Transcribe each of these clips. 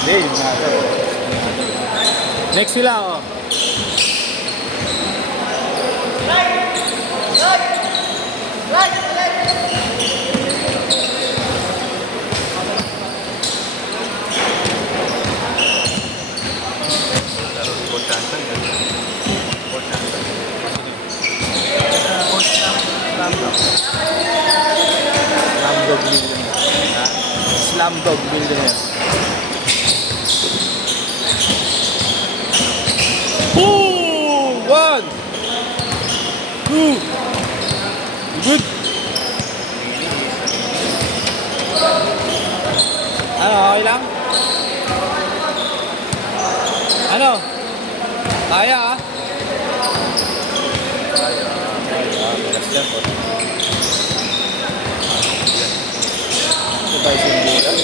Hindi, yung nga daw. Next sila, oh. Slumdog Millionaire. Slumdog Millionaire. Boom! 1 2 good. Ano, okay lang? Ano? Kaya ah? Ito tayo simbulan.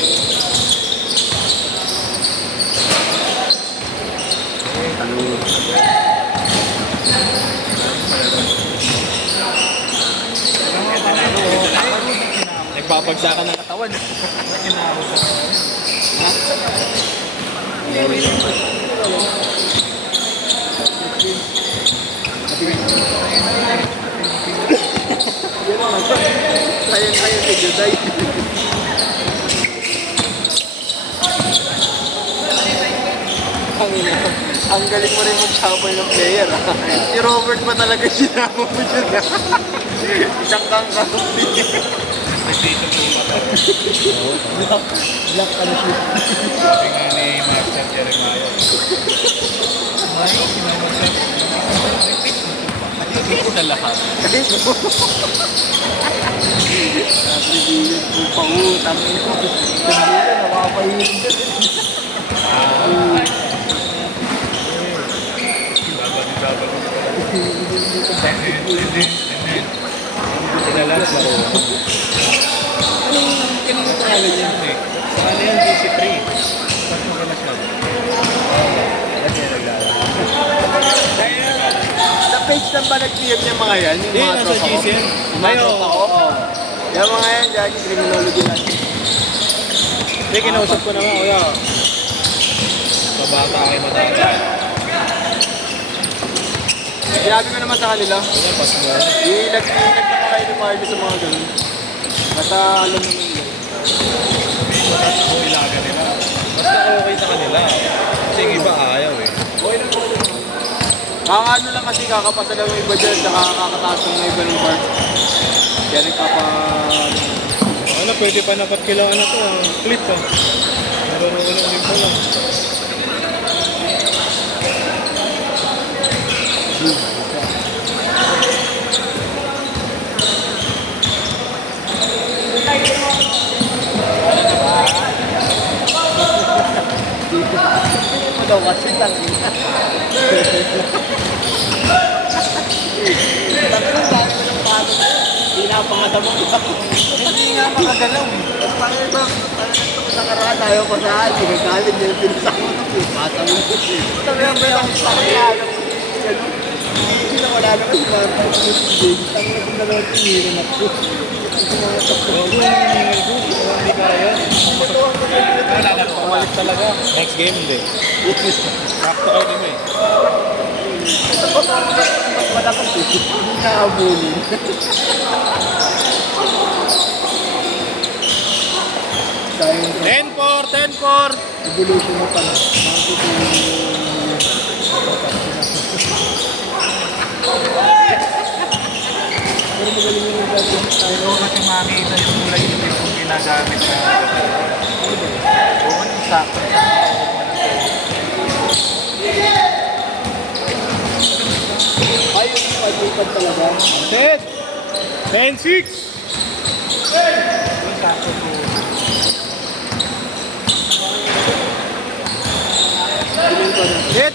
Nagpapagsakan ng katawan. Kaya si Juday. Ang galing mo rin mag-sabay ng player. Si Robert pa talaga sinama mo dyan. Isang kangkang. Black ka na siya. Sabi nga ni Marcel Jeremiah. Ay, sinama siya. Ito na lahat. Nabibilit po pa utang ito. Hindi na napapahilig dyan. Pinalas ako. Kanina pangalan yan eh. Pangalan yan DC3. Ba't mo ka siya? Kasi naglalaro. Sa page lang ba nag-PM niya mga yan? Yung Hindi, mga nasa tropa ko? GCN. Yung mga tropa ko? Yung mga yan, dyan, criminology natin. Hindi, kinausap ko naman, kuya. Mabata kayo matanda. Sinabi ko naman sa kanila, Kaya, pas mo. ilag na kayo ni Marlo sa mga ganun. Basta alam naman yun. Basta kung ilaga nila. Basta okay sa kanila. Kasi yung iba ayaw eh. Ano lang kasi kakapasa lang yung iba dyan, saka kakataas ng mga iba ng bar. Kaya nagpapa... Ano, pwede pa napat kailangan na to. Clip ah. Marunong din pala. Hindi mo daw kasi tangin. Tatlong dami mo ng pato na yun. Pinapangatama ko. Hindi nga makagalaw. Parang iba, parang nagtapos na karaan, ayaw pa sa akin. Nagkalit niya yung pinasama ko. Pata mo. Sabi nga ba lang, parang alam ko. Hindi na wala naman si Marta. Tangin na kung dalawa tinirin ako. Huwag mo naningal ko. Hindi kaya. Wala na. Pumalik talaga. Next game, hindi. Sakto kayo din eh. Ito pa mas malakas eh. Hindi na abulin. 10-4! Evolution mo pala. Pero magaling mo yung gadget tayo. Kasi makikita yung kulay yung ginagamit na kung anong sakto. Ay, yung pag-ipad talaga. 10-6! Yung sakto po.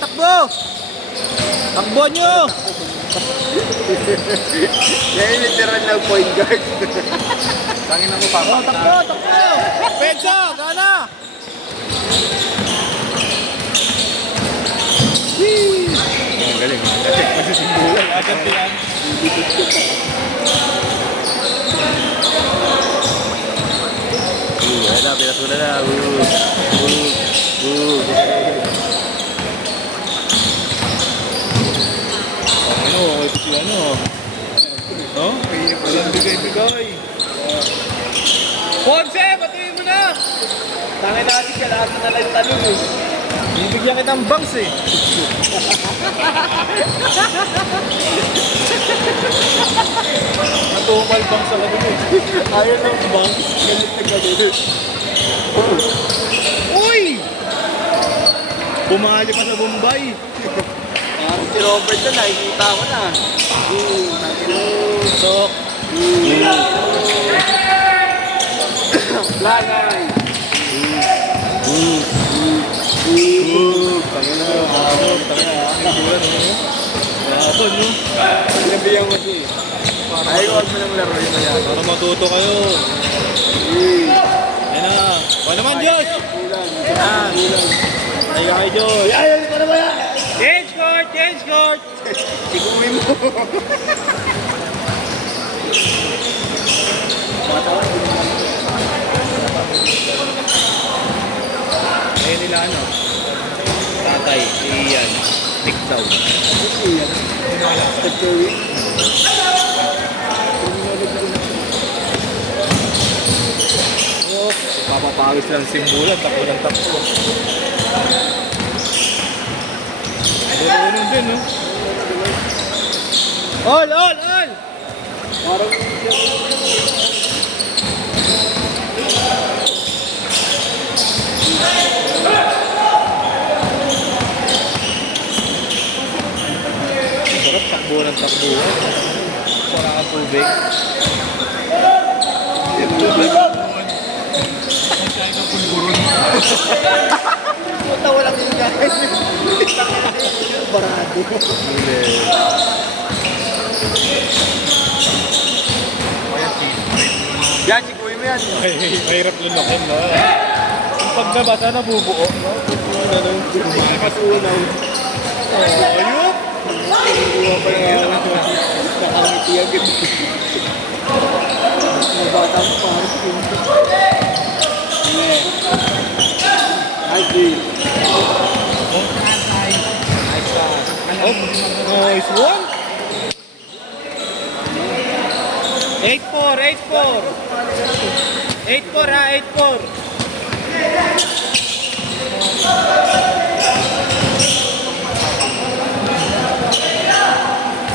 Takbo! Takbo nyo! Yan yung literal na point guard. Tangin na mo pa. Takbo! Pensa! Gana! Ang galing. Kasi magsisimbulan. Agad yan. Wala, pinatula na. Bigay. Ponce, batuin mo na! Tangin natin, kailangan na lang yung talong eh. Bibigyan kitang bangs eh. Natumal bangs sa labi eh. Ayaw ng banks, galit na galit. Uy! Bumali pa sa Bombay. Parang si Robert na, nakikita ko na. Sok. Lanay. Tangin na. Tangin na. Yapon, no? Sinabihan ko siya eh. Ay, huwag mo nang laro yung mayan. Para matuto kayo. Ayun na. Ano naman, Diyos? Kulang. Ay, kay Diyos. Ayaw, hindi pa na ba yan? Change court! Change court! Sigumin mo. Matawan, Ayun nila ano? Tatay, si Ian. Nick daw. Oh, papapawis lang simulan. Takbo ng takbo. Marunong din, no? All! Parang Sarap takbo ng takbo. Wala kang tubig. puta, walang ingay. Barado. Hindi. Yan, sigumin mo yan. Mahirap lunokin, no? Ang pagbabasa, nabubuo, no? Ganun. Masunaw. Ayun! Kuha pa yung nakangiti agad. Mabata mo pa. Nice deal. Oh, nice one! 8-4, 8-4! 8-4 ha, 8-4!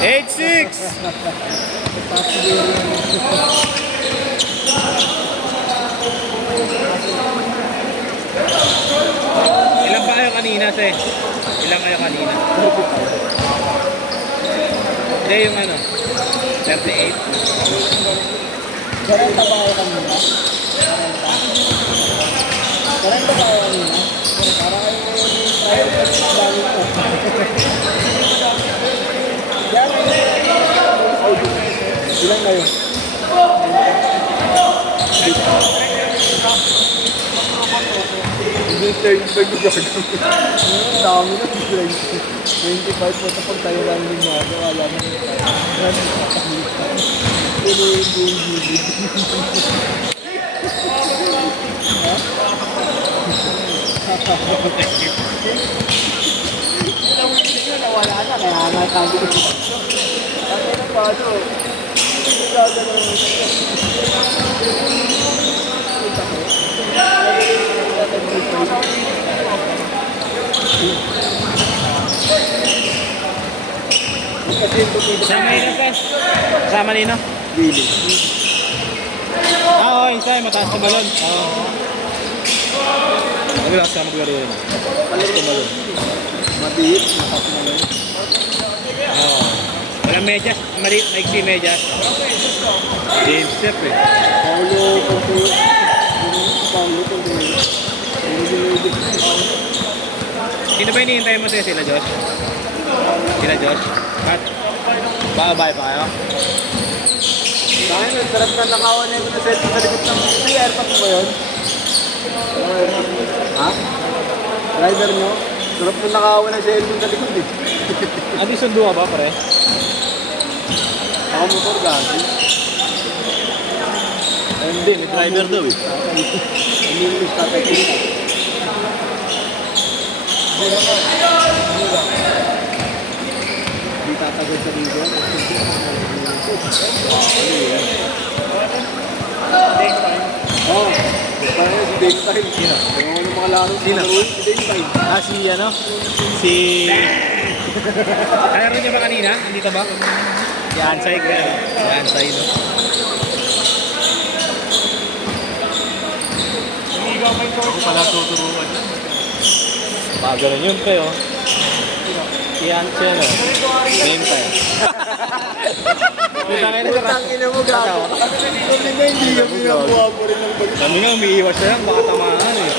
Eight six. Ilan ba kayo kanina, Se? Ilan kayo kanina? Hindi, yung ano? 38. Karanta ba kayo kanina? Karanta ba kayo kanina? Para kayo tayo sa dami ko. Ilan kayo? Hindi 35 yung gagawin. Ang dami na 25 po ito pag tayo lang din mga wala na yung puno yung buong gilid. Nawala na, kaya nga sabi ko. Ano na pa ito? Hindi gagawin. Sama yun, Pes? Sama nino? Really? Oo, insay, mataas na balon. Oo. Wala sa maglaro yun. Palit ko balon. Mabihit, matas na lang. Oo. Walang medyas, maliit, maiksi medyas. Game step eh. Paulo, Paulo. Paulo, Paulo. Sino ba hinihintay mo, Te? Sila Josh? Sila Josh? At babay pa kayo? Sa akin, ang sarap na nakawan na yung cellphone sa likod ng airpack mo ba yun? Ha? Rider nyo? Sarap na nakawan ng cellphone sa likod eh. Adi sundo ka ba, pare? Ako motor gagi. Hindi, may driver daw eh. Hindi mo tatay kita. Hindi tatagod sa video. Ano yan? Oo. Parang si Dave Time. Sino? Yung ano mga laro Sino? si Dave Time. Ah, si ano? Si... Kalaro niya ba kanina? Nandito ba? Si Ansay ko yan. Si Ansay, no? Ako pala tuturuan na. Ganun yun, pre, oh. Si Ansay, no? Game time. Putang ina mo, gago. Kami na hindi yung ginagawa mo rin ng bagay. Kami nga, umiiwas na lang. Baka tamaan, eh.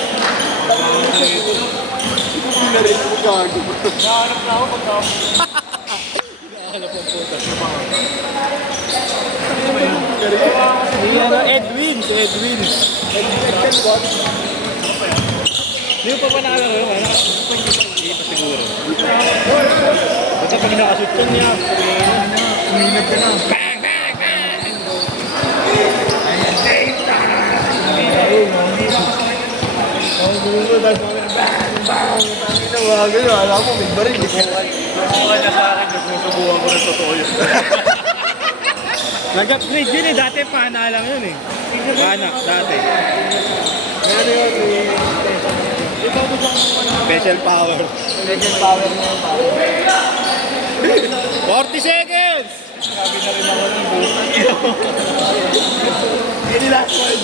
Hindi na rin mo gago. Nakahanap na ako pagka... Nakahanap ang putas. Si ano, Edwin. Si Edwin. Hindi mo pa ba nakalaro yun? Hindi pa siguro. Basta pag nakasutyan niya, Uminag ka na. bang, bang, bang! Alam mo, may baril. Subukan niya sa akin, susubukan ko ng totoo yun. Nag-upgrade yun eh, dati pana lang yun eh. Pana, dati. Ano yun? Special power. Legend power na yun. 40 seconds! Sabi na rin ako ng buhay. Any last word?